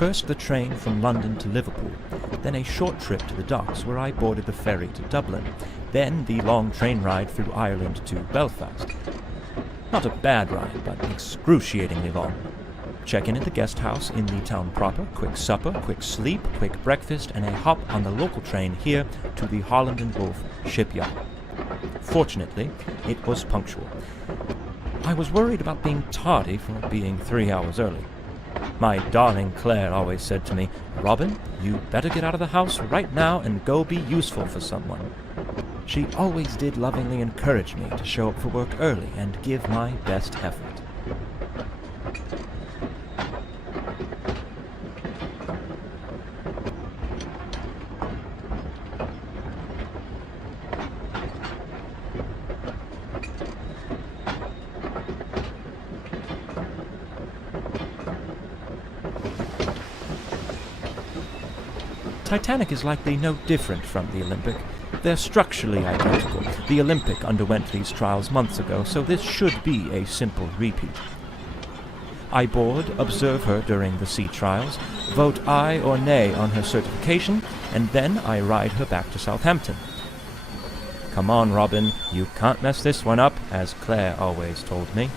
First the train from London to Liverpool, then a short trip to the docks where I boarded the ferry to Dublin, then the long train ride through Ireland to Belfast. Not a bad ride, but excruciatingly long. Check-in at the guest house in the town proper, quick supper, quick sleep, quick breakfast, and a hop on the local train here to the Holland and Wolff shipyard. Fortunately, it was punctual. I was worried about being tardy for being 3 hours early. My darling Claire always said to me, "Robin, you better get out of the house right now and go be useful for someone." She always did lovingly encourage me to show up for work early and give my best effort. Titanic is likely no different from the Olympic. They're structurally identical. The Olympic underwent these trials months ago, so this should be a simple repeat. I board, observe her during the sea trials, vote aye or nay on her certification, and then I ride her back to Southampton. "Come on, Robin, you can't mess this one up," as Claire always told me.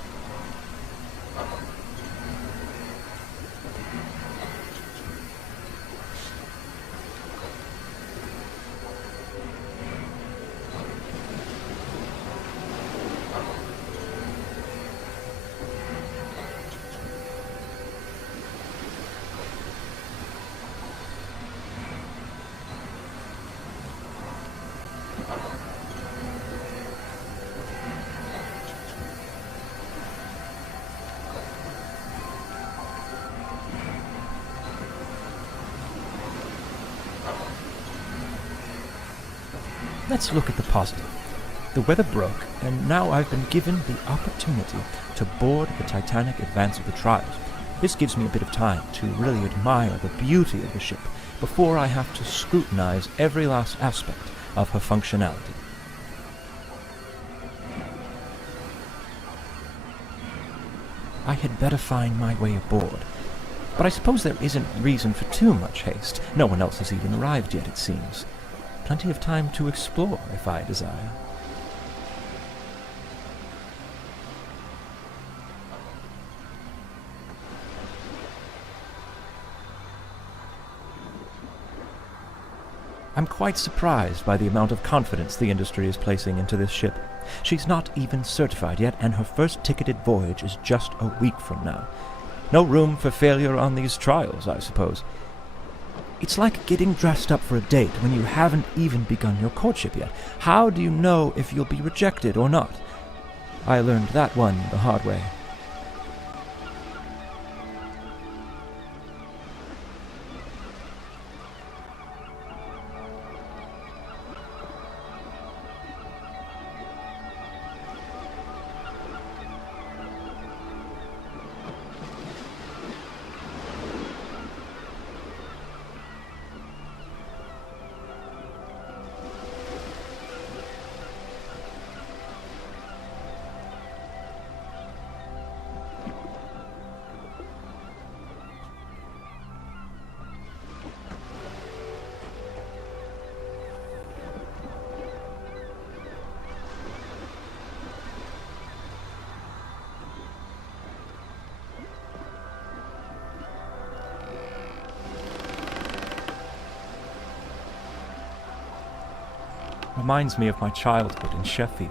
Let's look at the positive. The weather broke, and now I've been given the opportunity to board the Titanic advance of the trials. This gives me a bit of time to really admire the beauty of the ship before I have to scrutinize every last aspect of her functionality. I had better find my way aboard, but I suppose there isn't reason for too much haste. No one else has even arrived yet, it seems. Plenty of time to explore if I desire. I'm quite surprised by the amount of confidence the industry is placing into this ship. She's not even certified yet, and her first ticketed voyage is just a week from now. No room for failure on these trials, I suppose. It's like getting dressed up for a date when you haven't even begun your courtship yet. How do you know if you'll be rejected or not? I learned that one the hard way. Reminds me of my childhood in Sheffield.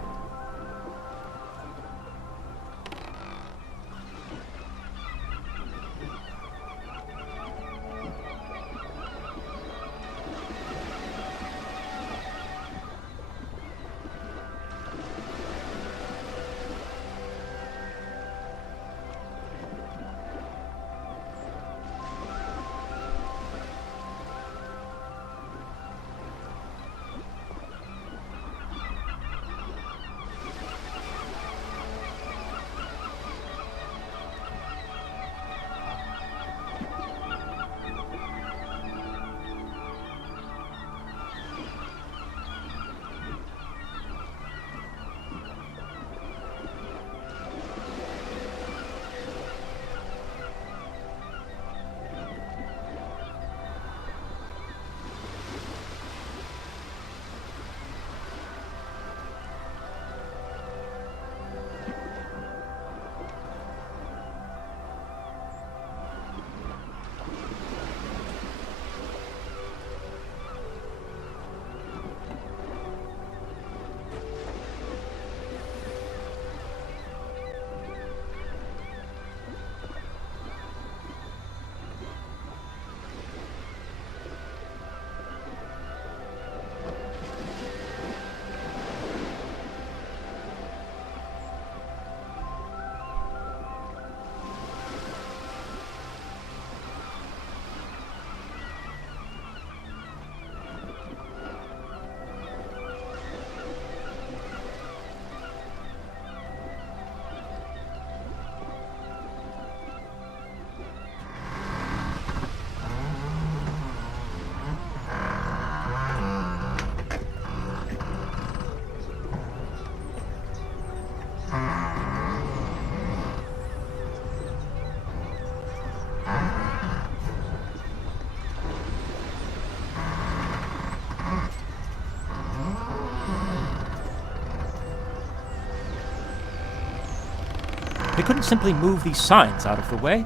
They couldn't simply move these signs out of the way.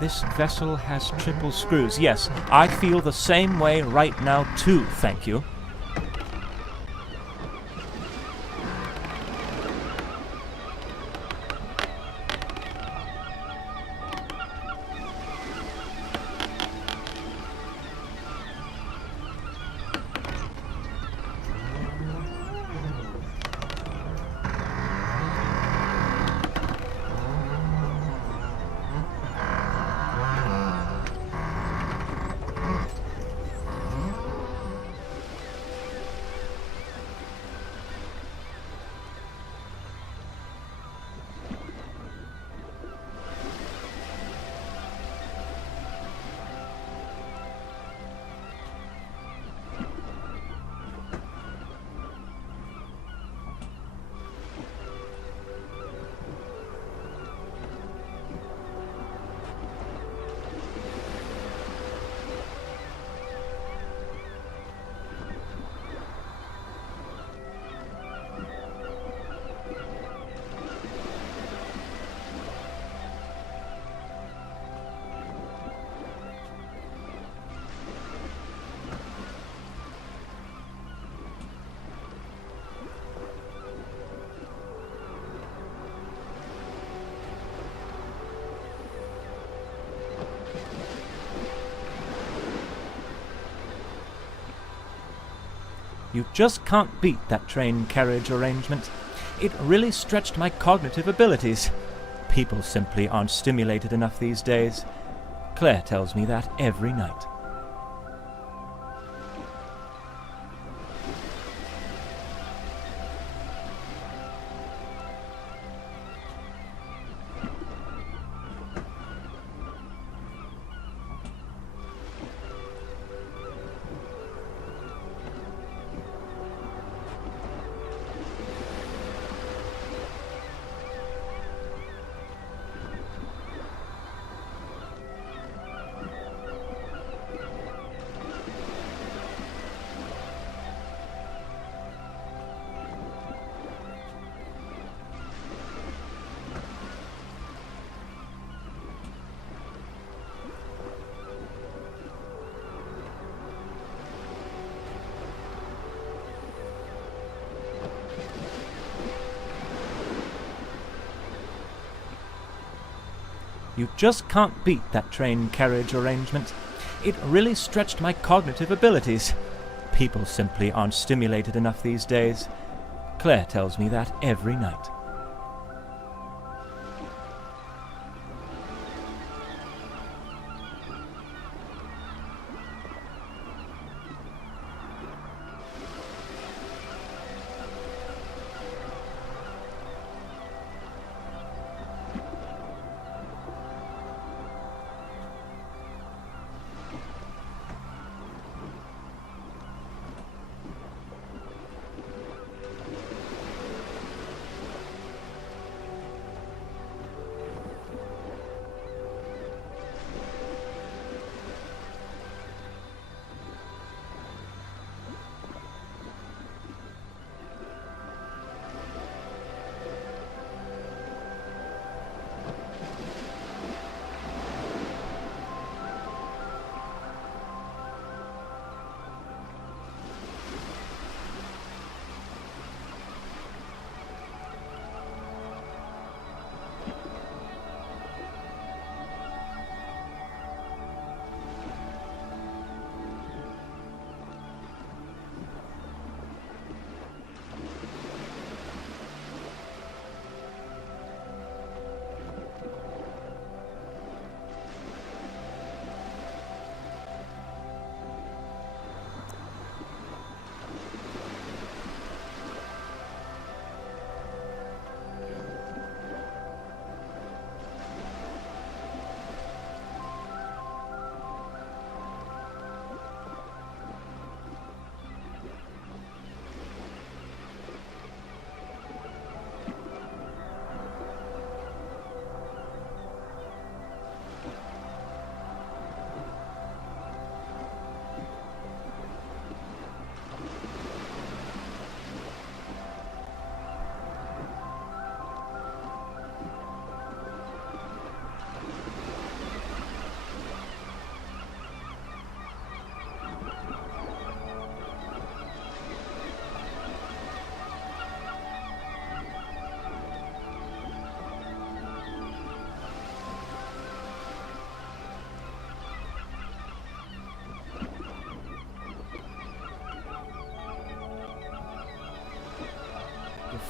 This vessel has triple screws. Yes, I feel the same way right now too, thank you. You just can't beat that train carriage arrangement. It really stretched my cognitive abilities. People simply aren't stimulated enough these days. Claire tells me that every night. You just can't beat that train carriage arrangement. It really stretched my cognitive abilities. People simply aren't stimulated enough these days. Claire tells me that every night.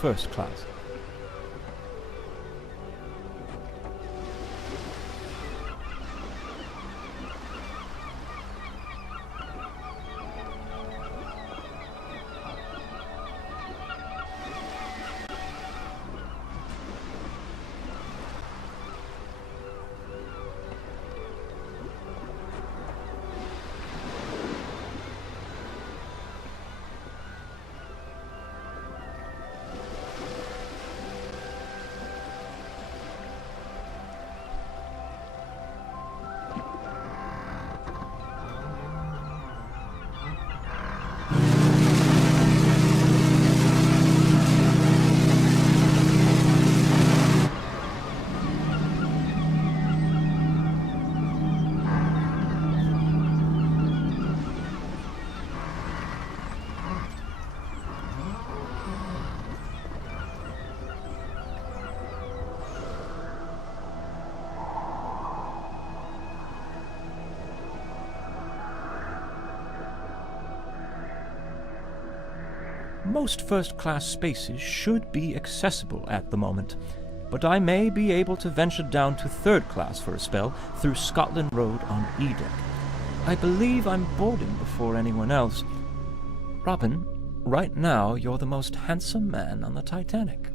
first class. Most first-class spaces should be accessible at the moment, but I may be able to venture down to third class for a spell through Scotland Road on E-Deck. I believe I'm boarding before anyone else. Robin, right now you're the most handsome man on the Titanic.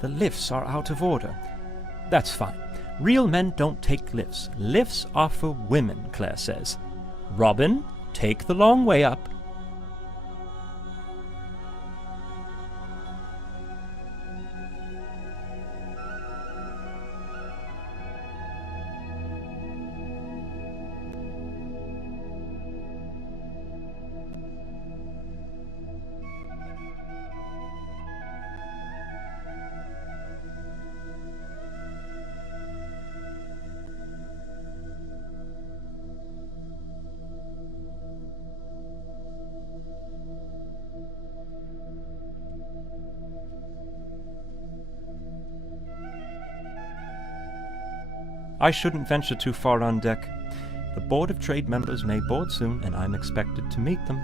The lifts are out of order. That's fine. Real men don't take lifts. Lifts are for women, Claire says. Robin, take the long way up. I shouldn't venture too far on deck. The Board of Trade members may board soon, and I'm expected to meet them.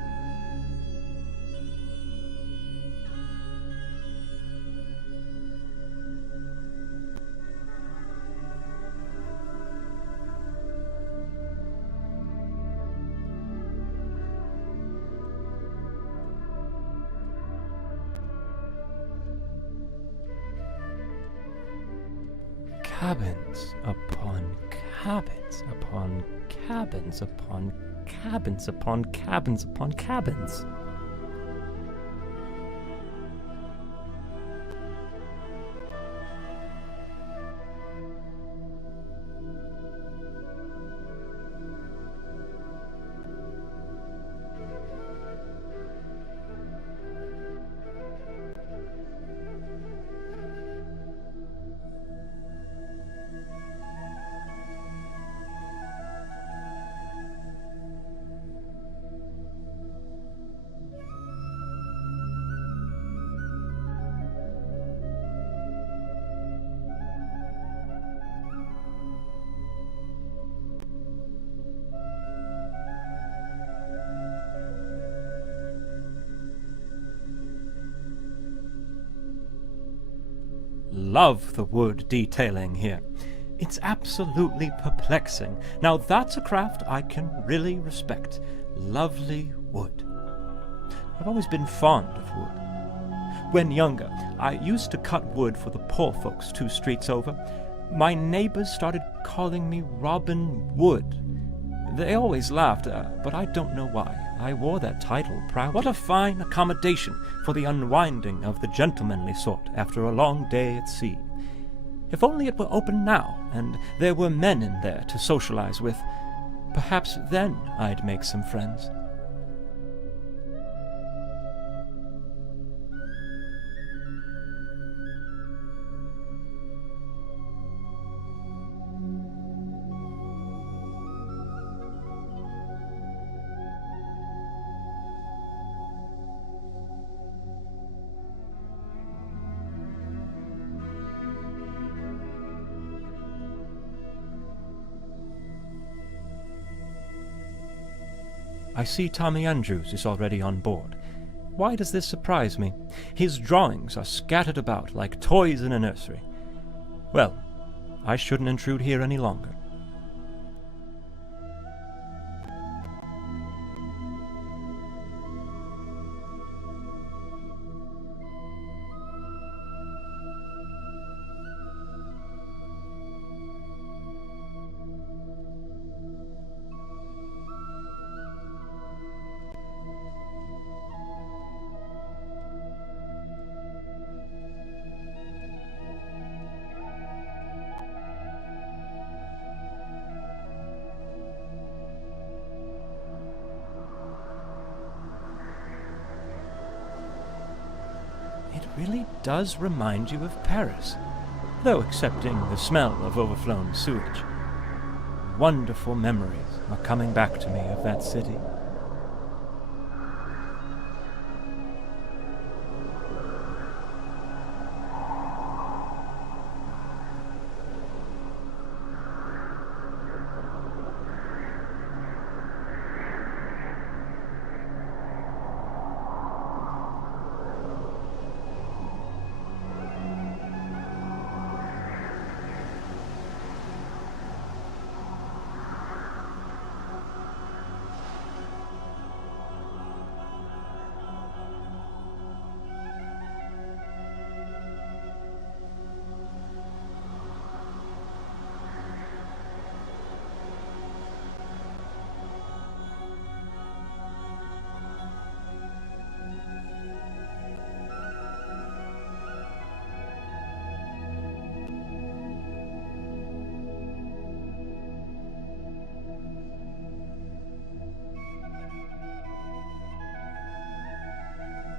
Cabins upon cabins upon cabins upon cabins upon cabins upon cabins. Love the wood detailing here. It's absolutely perplexing. Now that's a craft I can really respect. Lovely wood. I've always been fond of wood. When younger, I used to cut wood for the poor folks 2 streets over. My neighbors started calling me Robin Wood. They always laughed, but I don't know why. I wore that title proud. What a fine accommodation for the unwinding of the gentlemanly sort after a long day at sea. If only it were open now, and there were men in there to socialize with. Perhaps then I'd make some friends. I see Tommy Andrews is already on board. Why does this surprise me? His drawings are scattered about like toys in a nursery. Well, I shouldn't intrude here any longer. It really does remind you of Paris, though excepting the smell of overflown sewage. Wonderful memories are coming back to me of that city.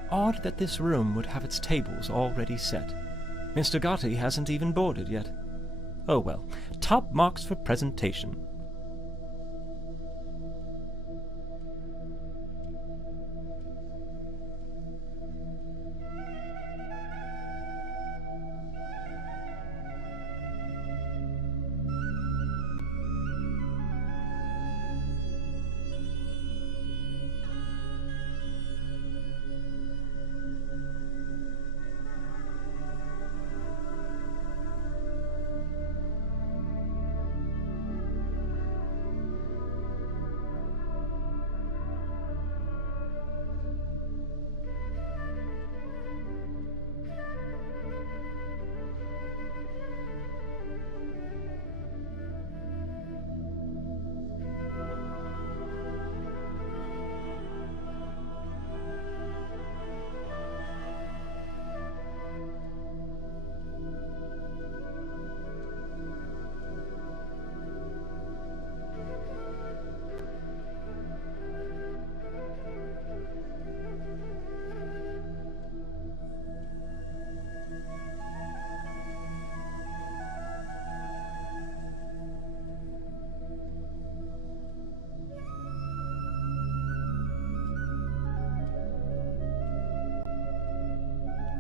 Odd that this room would have its tables already set. Mr. Gotti hasn't even boarded yet. Oh well, top marks for presentation.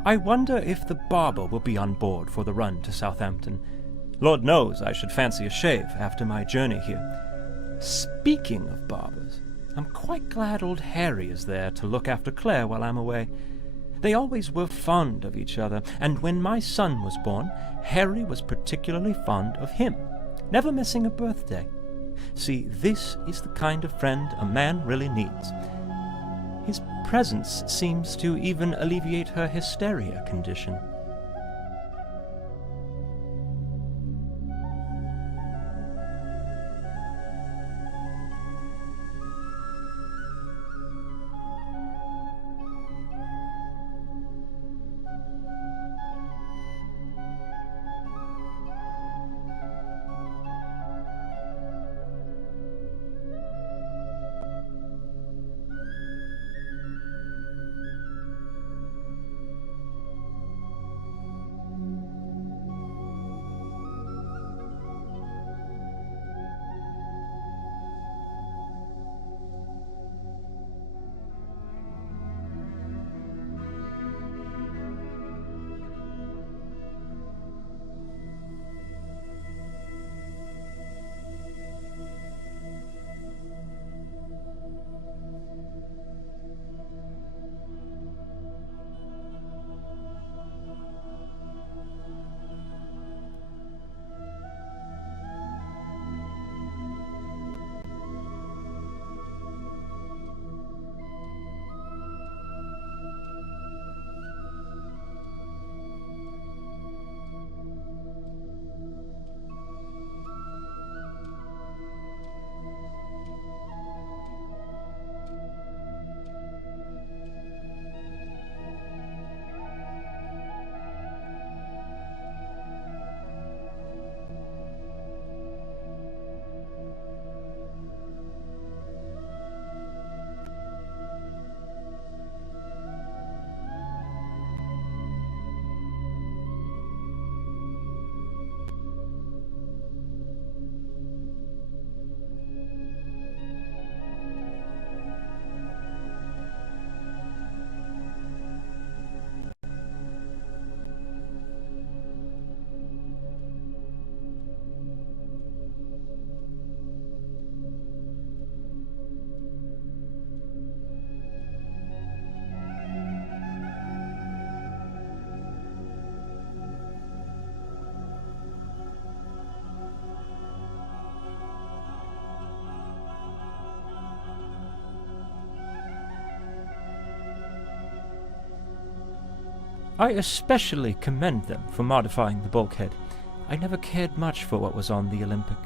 I wonder if the barber will be on board for the run to Southampton. Lord knows I should fancy a shave after my journey here. Speaking of barbers, I'm quite glad old Harry is there to look after Claire while I'm away. They always were fond of each other, and when my son was born, Harry was particularly fond of him, never missing a birthday. See, this is the kind of friend a man really needs. His presence seems to even alleviate her hysteria condition. I especially commend them for modifying the bulkhead. I never cared much for what was on the Olympic.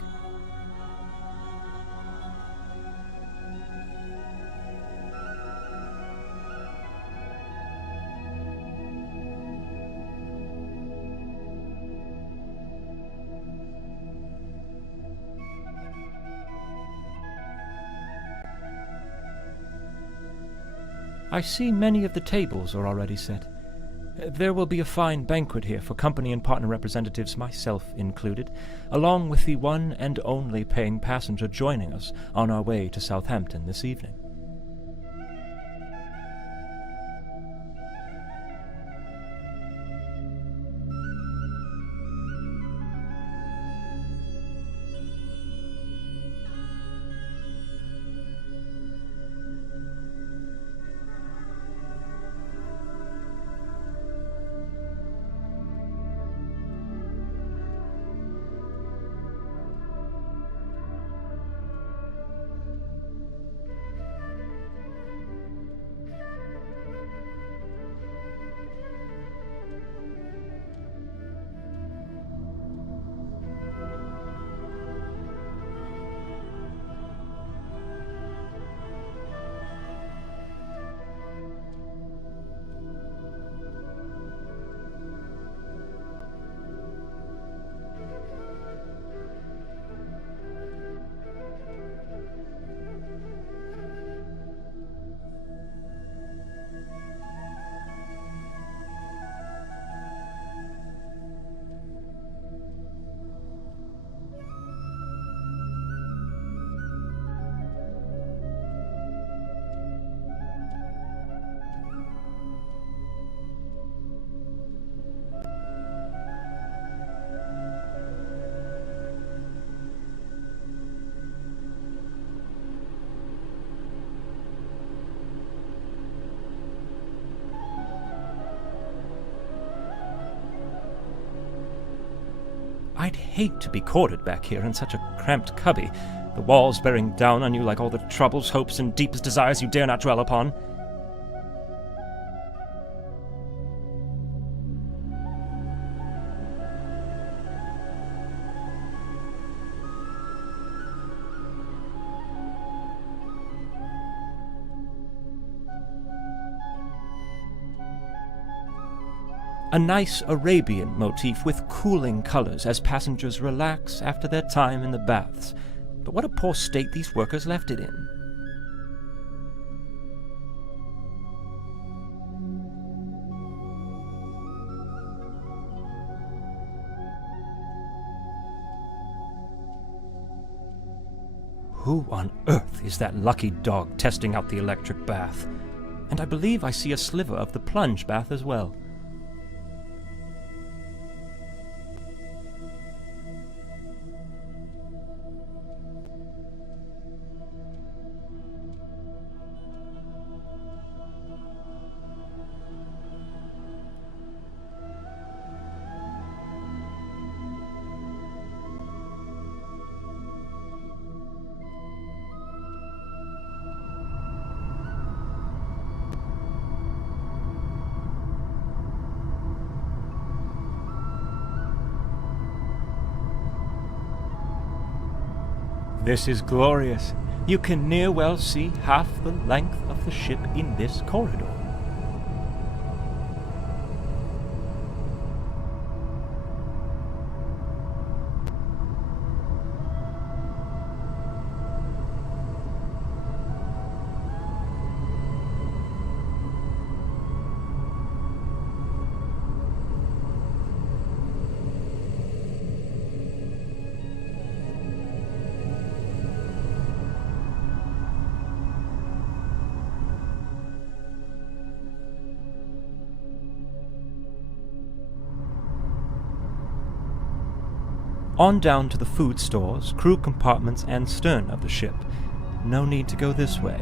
I see many of the tables are already set. There will be a fine banquet here for company and partner representatives, myself included, along with the one and only paying passenger joining us on our way to Southampton this evening. I'd hate to be quartered back here in such a cramped cubby, the walls bearing down on you like all the troubles, hopes, and deepest desires you dare not dwell upon. A nice Arabian motif with cooling colors as passengers relax after their time in the baths. But what a poor state these workers left it in. Who on earth is that lucky dog testing out the electric bath? And I believe I see a sliver of the plunge bath as well. This is glorious. You can near well see half the length of the ship in this corridor. On down to the food stores, crew compartments, and stern of the ship. No need to go this way.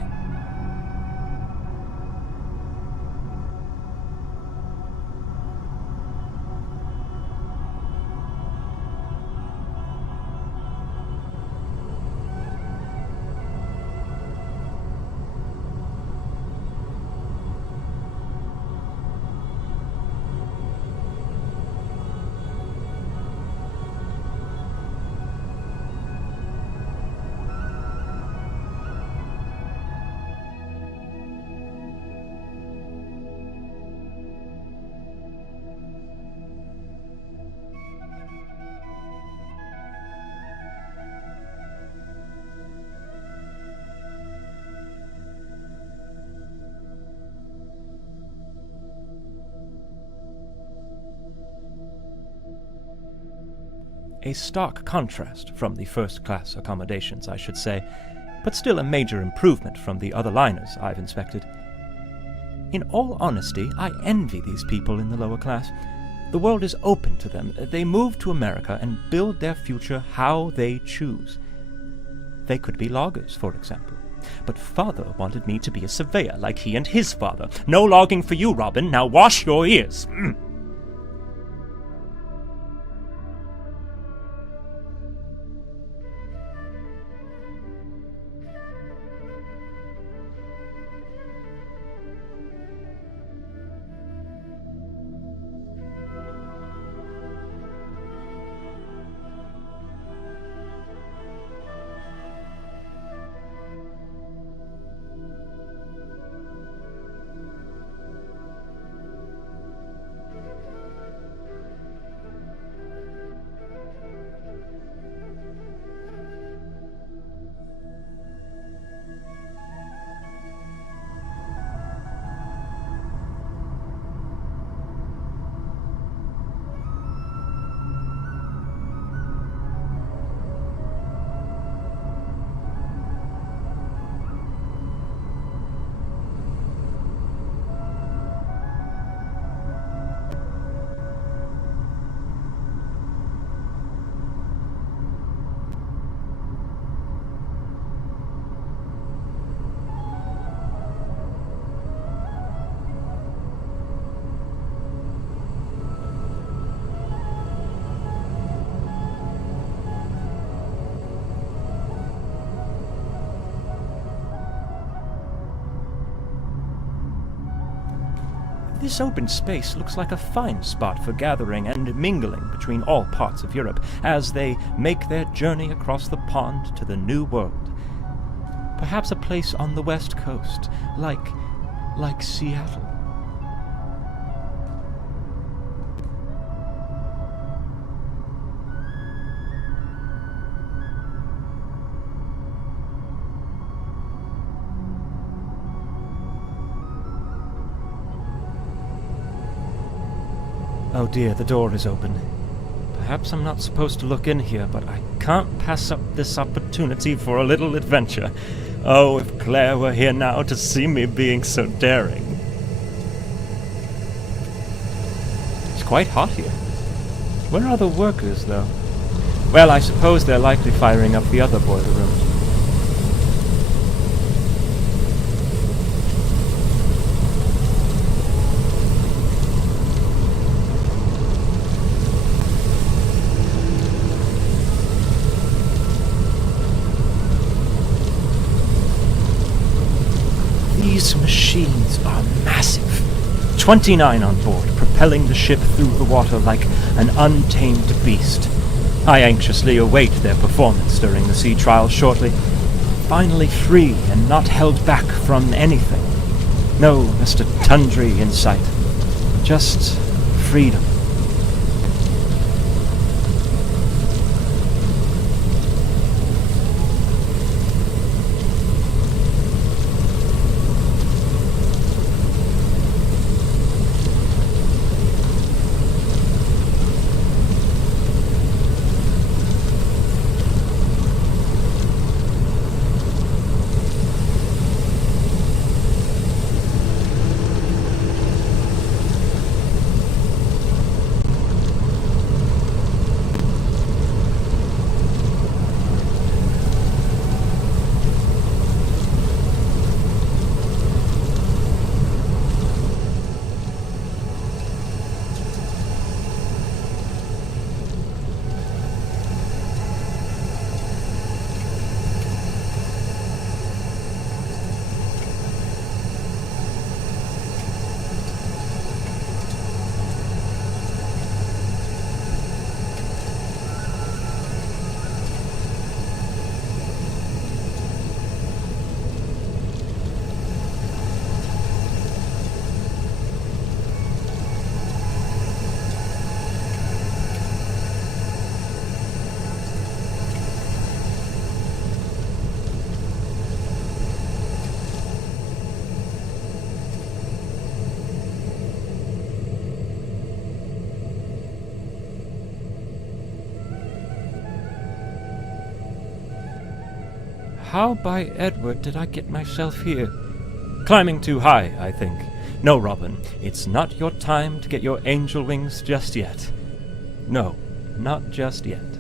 A stark contrast from the first-class accommodations, I should say, but still a major improvement from the other liners I've inspected. In all honesty, I envy these people in the lower class. The world is open to them. They move to America and build their future how they choose. They could be loggers, for example. But Father wanted me to be a surveyor like he and his father. No logging for you, Robin. Now wash your ears. This open space looks like a fine spot for gathering and mingling between all parts of Europe as they make their journey across the pond to the New World. Perhaps a place on the West Coast, like Seattle. Oh dear, the door is open. Perhaps I'm not supposed to look in here, but I can't pass up this opportunity for a little adventure. Oh, if Claire were here now to see me being so daring. It's quite hot here. Where are the workers, though? Well, I suppose they're likely firing up the other boiler rooms. These machines are massive. 29 on board, propelling the ship through the water like an untamed beast. I anxiously await their performance during the sea trial shortly. Finally free and not held back from anything. No Mr. Tundry in sight. Just freedom. How by Edward did I get myself here? Climbing too high, I think. No, Robin, it's not your time to get your angel wings just yet. No, not just yet.